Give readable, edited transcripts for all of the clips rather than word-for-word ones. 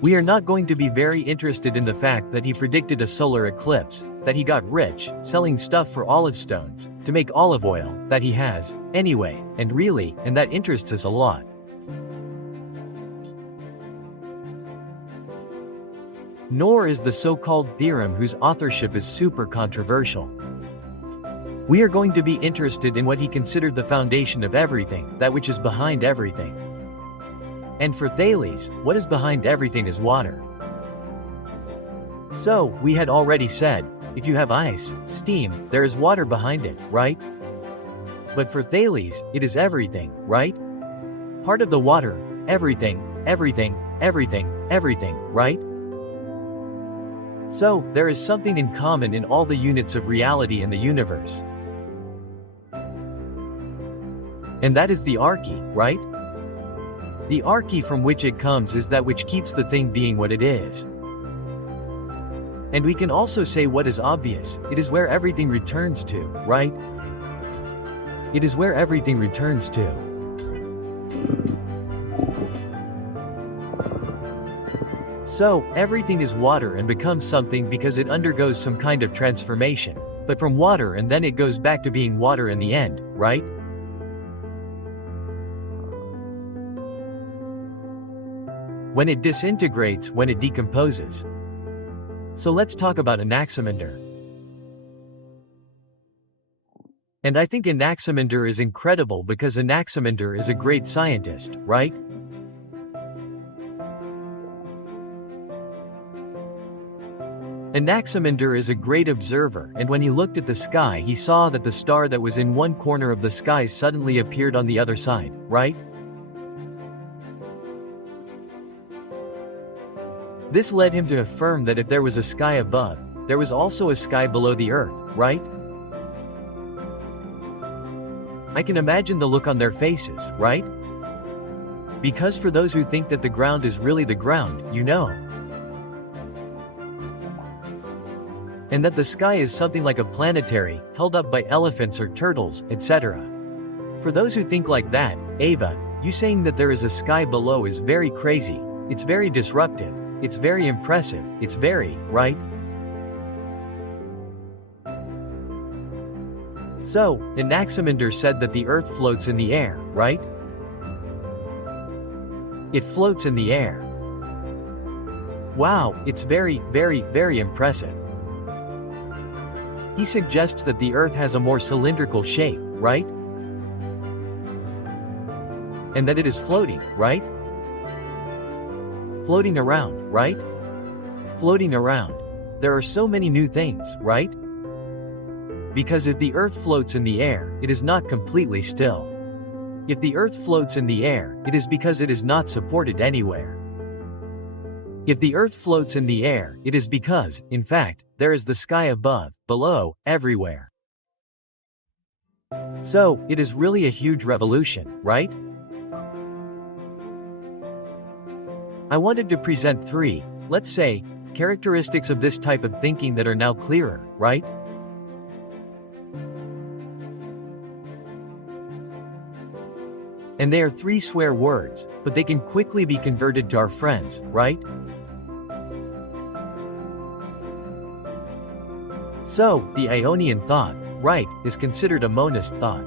We are not going to be very interested in the fact that he predicted a solar eclipse, that he got rich, selling stuff for olive stones, to make olive oil, that he has, anyway, and really, and that interests us a lot. Nor is the so-called theorem whose authorship is super controversial. We are going to be interested in what he considered the foundation of everything, that which is behind everything. And for Thales, what is behind everything is water. So, we had already said, if you have ice, steam, there is water behind it, right? But for Thales, it is everything, right? Part of the water, everything, everything, everything, everything, right? So, there is something in common in all the units of reality in the universe. And that is the arche, right? The arche from which it comes is that which keeps the thing being what it is. And we can also say what is obvious, it is where everything returns to, right? It is where everything returns to. So, everything is water and becomes something because it undergoes some kind of transformation, but from water and then it goes back to being water in the end, right? When it disintegrates, when it decomposes. So let's talk about Anaximander. And I think Anaximander is incredible because Anaximander is a great scientist, right? Anaximander is a great observer, and when he looked at the sky he saw that the star that was in one corner of the sky suddenly appeared on the other side, right? This led him to affirm that if there was a sky above, there was also a sky below the earth, right? I can imagine the look on their faces, right? Because for those who think that the ground is really the ground, you know. And that the sky is something like a planetary, held up by elephants or turtles, etc. For those who think like that, Ava, you saying that there is a sky below is very crazy, it's very disruptive. It's very impressive, it's very, right? So, Anaximander said that the earth floats in the air, right? It floats in the air. Wow, it's very, very, very impressive. He suggests that the earth has a more cylindrical shape, right? And that it is floating, right? Floating around, right? Floating around. There are so many new things, right? Because if the earth floats in the air, it is not completely still. If the earth floats in the air, it is because it is not supported anywhere. If the earth floats in the air, it is because, in fact, there is the sky above, below, everywhere. So, it is really a huge revolution, right? I wanted to present 3, let's say, characteristics of this type of thinking that are now clearer, right? And they are 3 swear words, but they can quickly be converted to our friends, right? So, the Ionian thought, right, is considered a monist thought.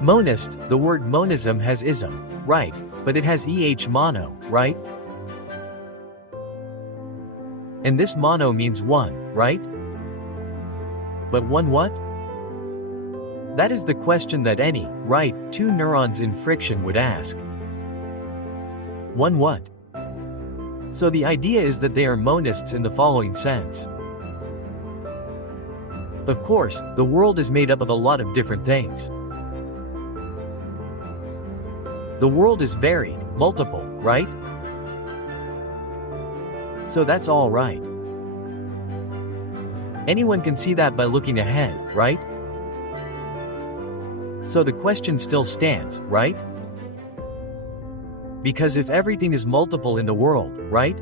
Monist, the word monism has ism, right, but it has mono, right? And this mono means one, right? But one what? That is the question that any, right, 2 neurons in friction would ask. One what? So the idea is that they are monists in the following sense. Of course, the world is made up of a lot of different things. The world is varied, multiple, right? So that's all right. Anyone can see that by looking ahead, right? So the question still stands, right? Because if everything is multiple in the world, right?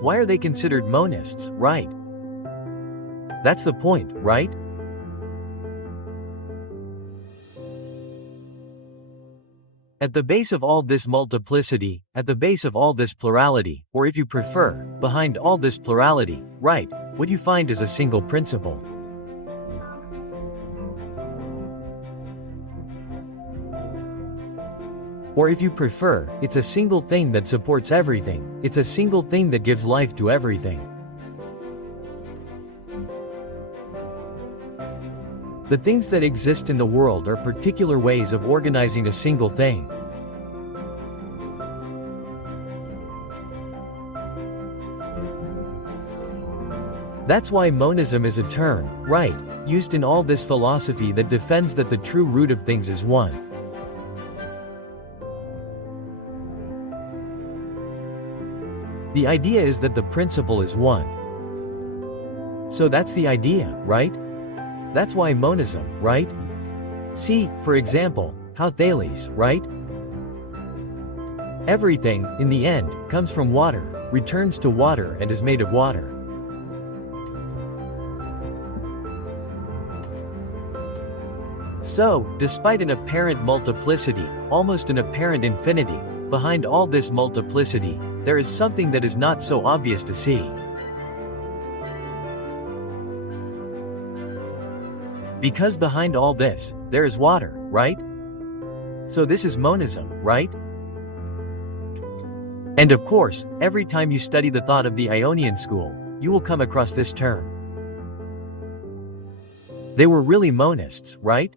Why are they considered monists, right? That's the point, right? At the base of all this multiplicity, at the base of all this plurality, or if you prefer, behind all this plurality, right, what you find is a single principle. Or if you prefer, it's a single thing that supports everything, it's a single thing that gives life to everything. The things that exist in the world are particular ways of organizing a single thing. That's why monism is a term, right, used in all this philosophy that defends that the true root of things is one. The idea is that the principle is one. So that's the idea, right? That's why monism, right? See, for example, how Thales, right? Everything, in the end, comes from water, returns to water and is made of water. So, despite an apparent multiplicity, almost an apparent infinity, behind all this multiplicity, there is something that is not so obvious to see. Because behind all this, there is water, right? So this is monism, right? And of course, every time you study the thought of the Ionian school, you will come across this term. They were really monists, right?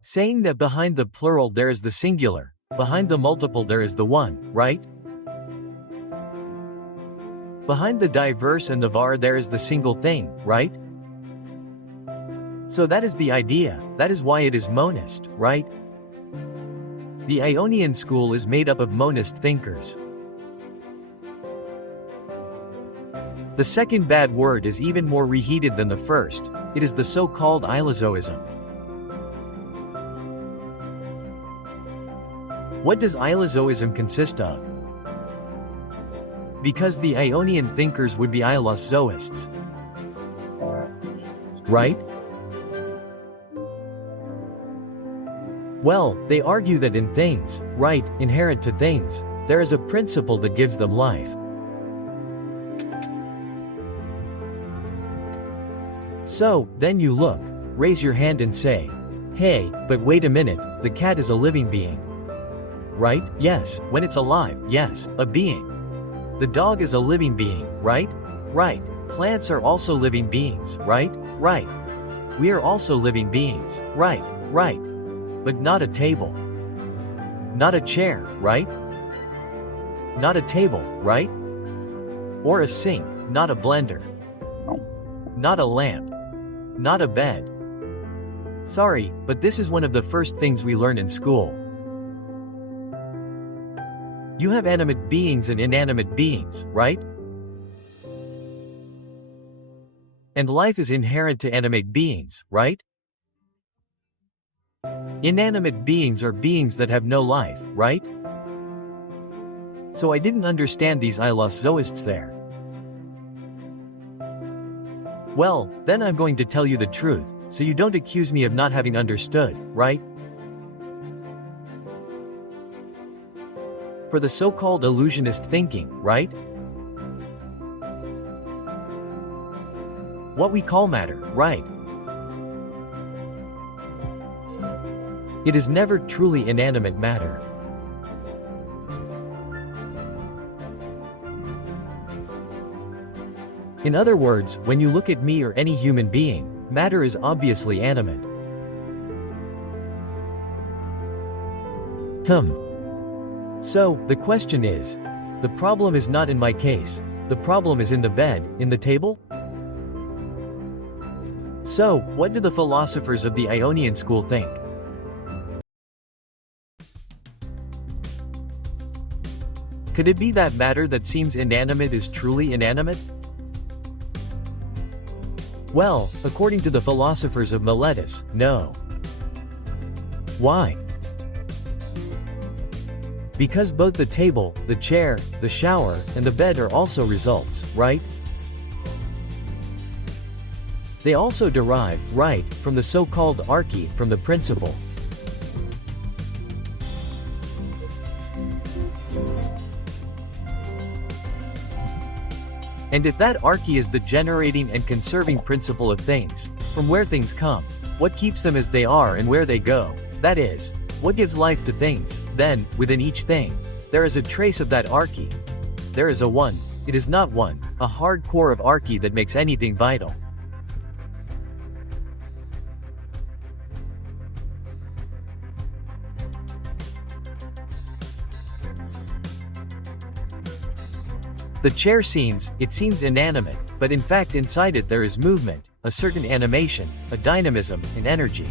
Saying that behind the plural there is the singular, behind the multiple there is the one, right? Behind the diverse and the var there is the single thing, right? So that is the idea, that is why it is monist, right? The Ionian school is made up of monist thinkers. The second bad word is even more reheated than the first, it is the so-called Ilozoism. What does Ilozoism consist of? Because the Ionian thinkers would be Ilozoists. Right? Well, they argue that in things, right, inherent to things, there is a principle that gives them life. So, then you look, raise your hand and say, hey, but wait a minute, the cat is a living being. Right? Yes, when it's alive, yes, a being. The dog is a living being, right? Right. Plants are also living beings, right? Right. We are also living beings, right? Right. But not a table. Not a chair, right? Not a table, right? Or a sink, not a blender. Not a lamp. Not a bed. Sorry, but this is one of the first things we learn in school. You have animate beings and inanimate beings, right? And life is inherent to animate beings, right? Inanimate beings are beings that have no life, right? So I didn't understand these Ilozoists there. Well, then I'm going to tell you the truth, so you don't accuse me of not having understood, right? For the so-called illusionist thinking, right? What we call matter, right? It is never truly inanimate matter. In other words, when you look at me or any human being, matter is obviously animate. So, the question is, the problem is not in my case, the problem is in the bed, in the table? So, what do the philosophers of the Ionian school think? Could it be that matter that seems inanimate is truly inanimate? Well, according to the philosophers of Miletus, no. Why? Because both the table, the chair, the shower, and the bed are also results, right? They also derive, right, from the so-called arche, from the principle. And if that arche is the generating and conserving principle of things, from where things come, what keeps them as they are and where they go, that is, what gives life to things, then, within each thing, there is a trace of that arche. There is a one, it is not one, a hard core of arche that makes anything vital. The chair seems inanimate, but in fact inside it there is movement, a certain animation, a dynamism, an energy.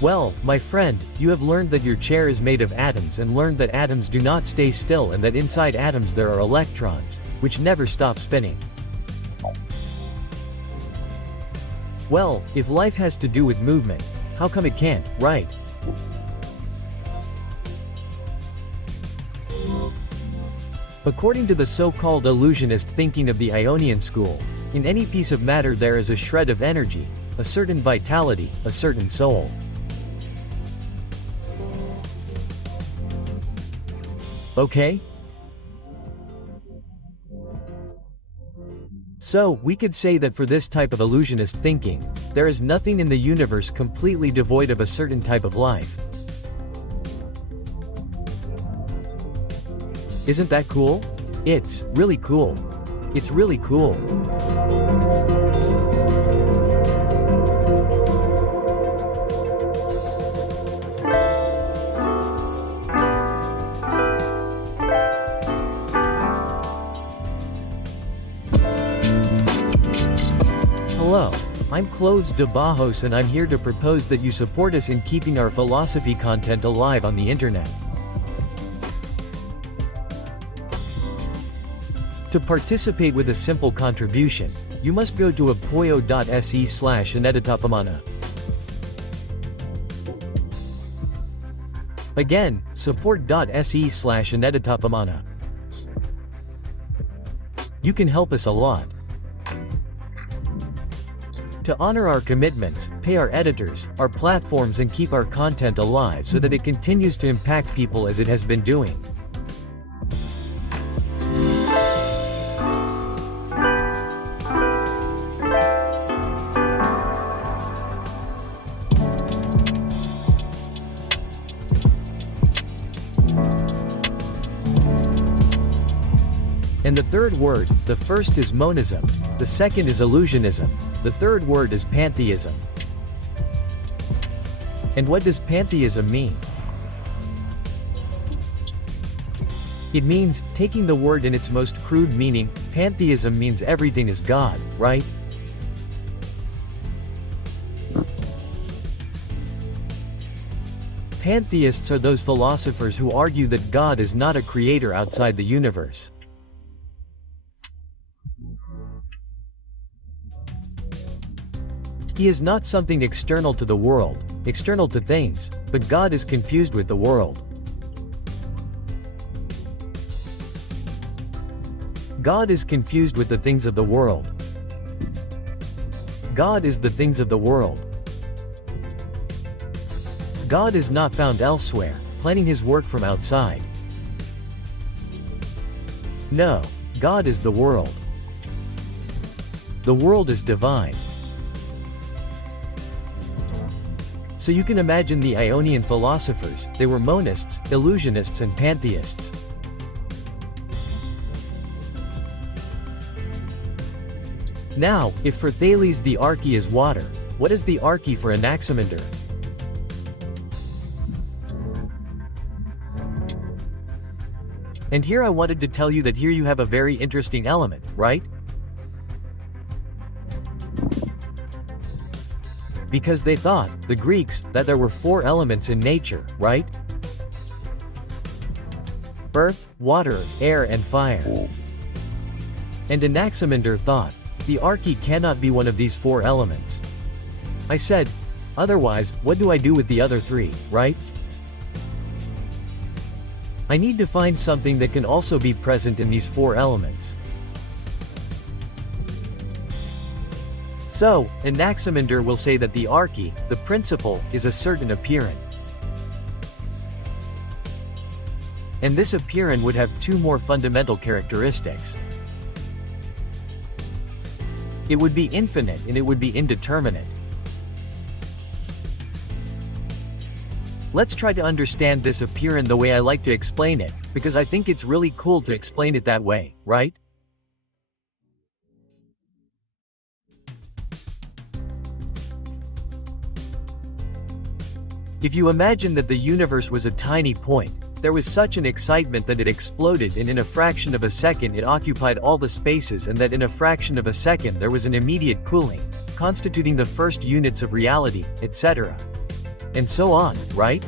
Well, my friend, you have learned that your chair is made of atoms and learned that atoms do not stay still and that inside atoms there are electrons, which never stop spinning. Well, if life has to do with movement, how come it can't, right? According to the so-called illusionist thinking of the Ionian school, in any piece of matter there is a shred of energy, a certain vitality, a certain soul. Okay? So, we could say that for this type of illusionist thinking, there is nothing in the universe completely devoid of a certain type of life. Isn't that cool? It's really cool. It's really cool. Hello, I'm Cloves de Bajos and I'm here to propose that you support us in keeping our philosophy content alive on the internet. To participate with a simple contribution, you must go to apoyo.se/aneditapamana. Again, support.se/aneditapamana. You can help us a lot. To honor our commitments, pay our editors, our platforms and keep our content alive so that it continues to impact people as it has been doing. And the third word, the first is monism, the second is illusionism, the third word is pantheism. And what does pantheism mean? It means, taking the word in its most crude meaning, pantheism means everything is God, right? Pantheists are those philosophers who argue that God is not a creator outside the universe. He is not something external to the world, external to things, but God is confused with the world. God is confused with the things of the world. God is the things of the world. God is not found elsewhere, planning his work from outside. No, God is the world. The world is divine. So you can imagine the Ionian philosophers, they were monists, illusionists and pantheists. Now, if for Thales the arche is water, what is the arche for Anaximander? And here I wanted to tell you that here you have a very interesting element, right? Because they thought, the Greeks, that there were 4 elements in nature, right? Earth, water, air and fire. And Anaximander thought, the arche cannot be one of these 4 elements. I said, otherwise, what do I do with the other 3, right? I need to find something that can also be present in these 4 elements. So, Anaximander will say that the arche, the principle, is a certain appearance. And this apeiron would have two more fundamental characteristics. It would be infinite and it would be indeterminate. Let's try to understand this apeiron the way I like to explain it, because I think it's really cool to explain it that way, right? If you imagine that the universe was a tiny point, there was such an excitement that it exploded, and in a fraction of a second it occupied all the spaces, and that in a fraction of a second there was an immediate cooling, constituting the first units of reality, etc. And so on, right?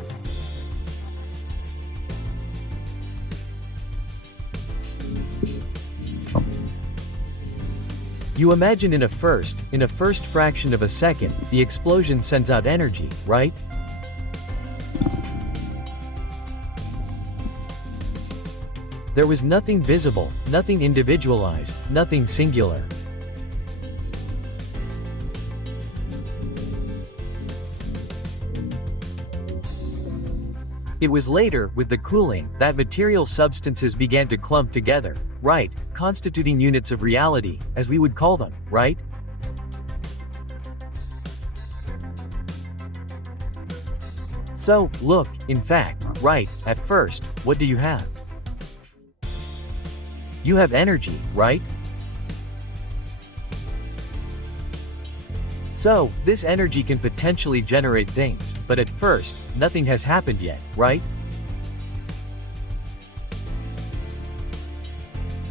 You imagine in a first fraction of a second, the explosion sends out energy, right? There was nothing visible, nothing individualized, nothing singular. It was later, with the cooling, that material substances began to clump together, right, constituting units of reality, as we would call them, right? So, look, in fact, right, at first, what do you have? You have energy, right? So, this energy can potentially generate things, but at first, nothing has happened yet, right?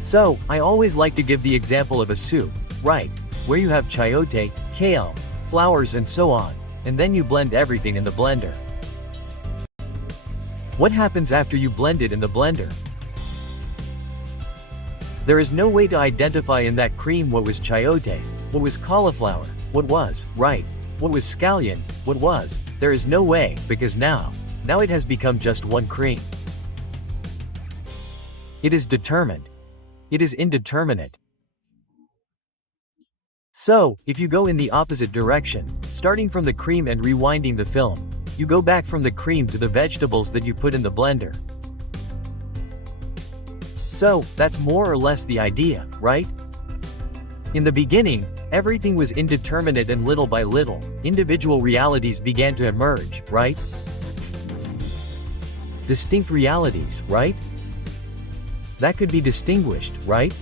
So, I always like to give the example of a soup, right, where you have chayote, kale, flowers and so on, and then you blend everything in the blender. What happens after you blend it in the blender? There is no way to identify in that cream what was chayote, what was cauliflower, what was, right, what was scallion, what was, there is no way, because now it has become just one cream. It is determined. It is indeterminate. So, if you go in the opposite direction, starting from the cream and rewinding the film, you go back from the cream to the vegetables that you put in the blender. So, that's more or less the idea, right? In the beginning, everything was indeterminate, and little by little, individual realities began to emerge, right? Distinct realities, right? That could be distinguished, right?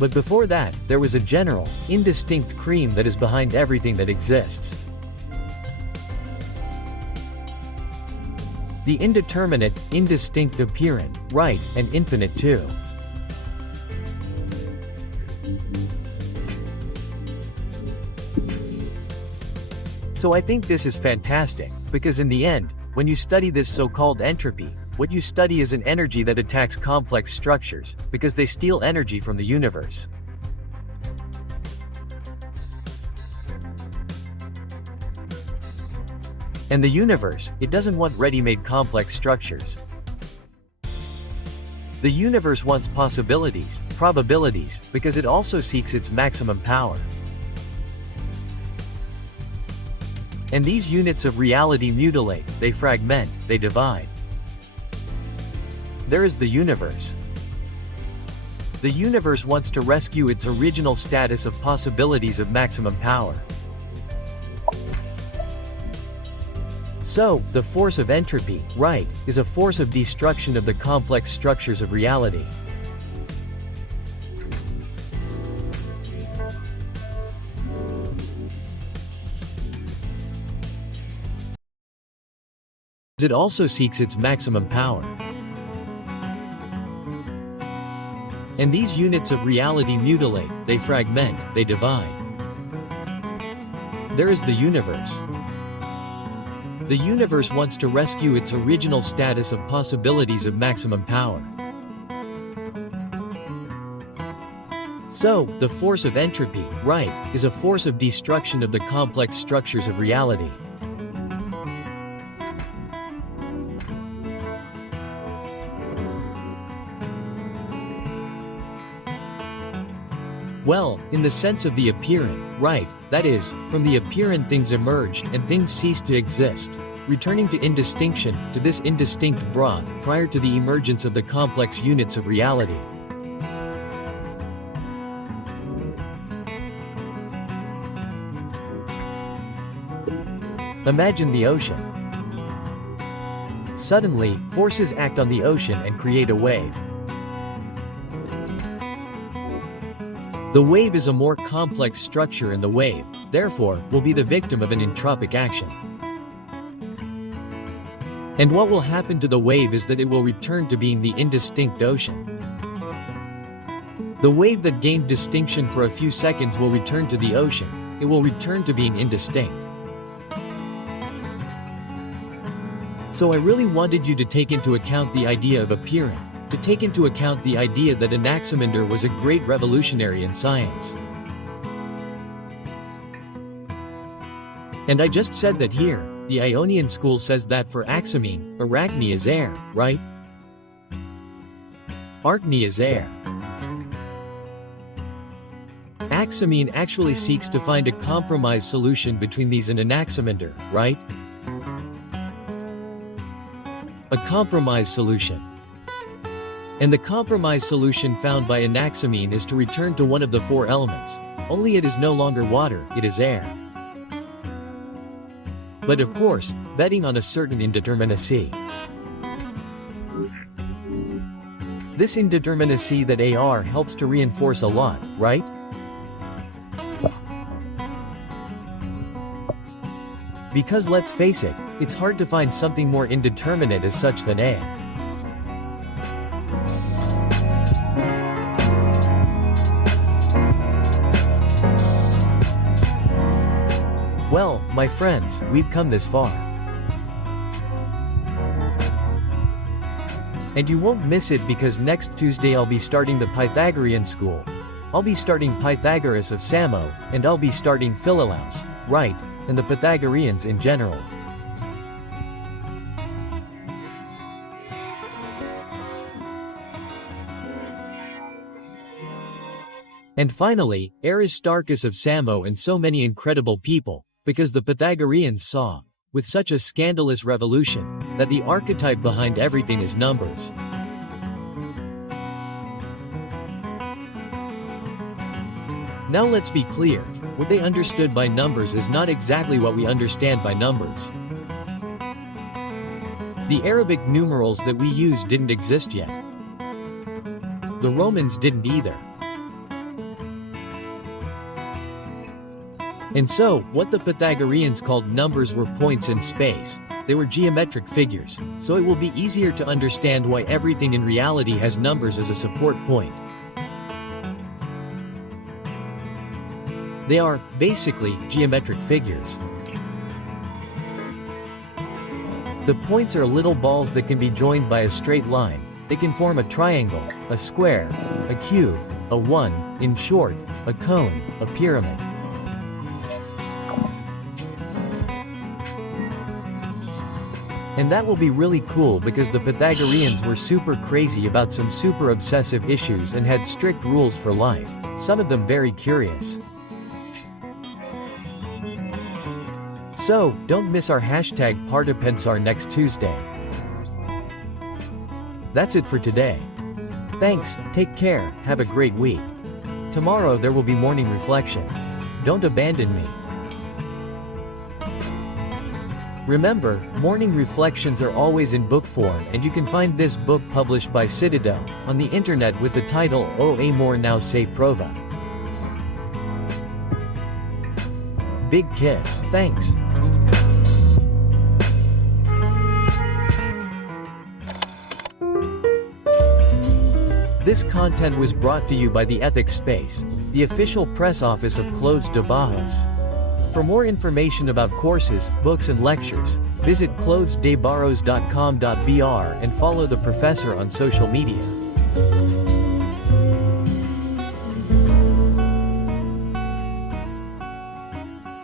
But before that, there was a general, indistinct cream that is behind everything that exists. The indeterminate, indistinct apeiron, right, and infinite too. So I think this is fantastic, because in the end, when you study this so-called entropy, what you study is an energy that attacks complex structures, because they steal energy from the universe. And the universe, it doesn't want ready-made complex structures. The universe wants possibilities, probabilities, because it also seeks its maximum power. And these units of reality mutilate, they fragment, they divide. There is the universe. The universe wants to rescue its original status of possibilities of maximum power. So, the force of entropy, right, is a force of destruction of the complex structures of reality. It also seeks its maximum power. And these units of reality mutilate, they fragment, they divide. There is the universe. The universe wants to rescue its original status of possibilities of maximum power. So, the force of entropy, right, is a force of destruction of the complex structures of reality. Well, in the sense of the apeiron, right, that is, from the apeiron things emerged and things ceased to exist. returning to indistinction, to this indistinct broth, prior to the emergence of the complex units of reality. Imagine the ocean. Suddenly, forces act on the ocean and create a wave. The wave is a more complex structure, and the wave, therefore, will be the victim of an entropic action. And what will happen to the wave is that it will return to being the indistinct ocean. The wave that gained distinction for a few seconds will return to the ocean. It will return to being indistinct. So I really wanted you to take into account the idea of appearing, to take into account the idea that Anaximander was a great revolutionary in science. And I just said that here. The Ionian school says that for Axamine, Arachne is air, right? Arachne is air. Axamine actually seeks to find a compromise solution between these and Anaximander, right? A compromise solution. And the compromise solution found by Anaximander is to return to one of the four elements. Only it is no longer water, it is air. But of course, betting on a certain indeterminacy. This indeterminacy that AR helps to reinforce a lot, right? Because let's face it, it's hard to find something more indeterminate as such than A. Well, my friends, we've come this far. And you won't miss it because next Tuesday I'll be starting the Pythagorean school. I'll be starting Pythagoras of Samo, and I'll be starting Philolaus, right, and the Pythagoreans in general. And finally, Aristarchus of Samo and so many incredible people. Because the Pythagoreans saw, with such a scandalous revolution, that the archetype behind everything is numbers. Now let's be clear, what they understood by numbers is not exactly what we understand by numbers. The Arabic numerals that we use didn't exist yet. The Romans didn't either. And so, what the Pythagoreans called numbers were points in space. They were geometric figures, so it will be easier to understand why everything in reality has numbers as a support point. They are, basically, geometric figures. The points are little balls that can be joined by a straight line. They can form a triangle, a square, a cube, a one, in short, a cone, a pyramid. And that will be really cool because the Pythagoreans were super crazy about some super obsessive issues and had strict rules for life, some of them very curious. So, don't miss our hashtag Partipensar next Tuesday. That's it for today. Thanks, take care, have a great week. Tomorrow there will be morning reflection. Don't abandon me. Remember, morning reflections are always in book form, and you can find this book published by Citadel on the internet with the title O Amor Now Se Prova. Big kiss, thanks. This content was brought to you by the Ethics Space, the official press office of Cloves de Barros. For more information about courses, books and lectures, visit clovesdebarros.com.br and follow the professor on social media.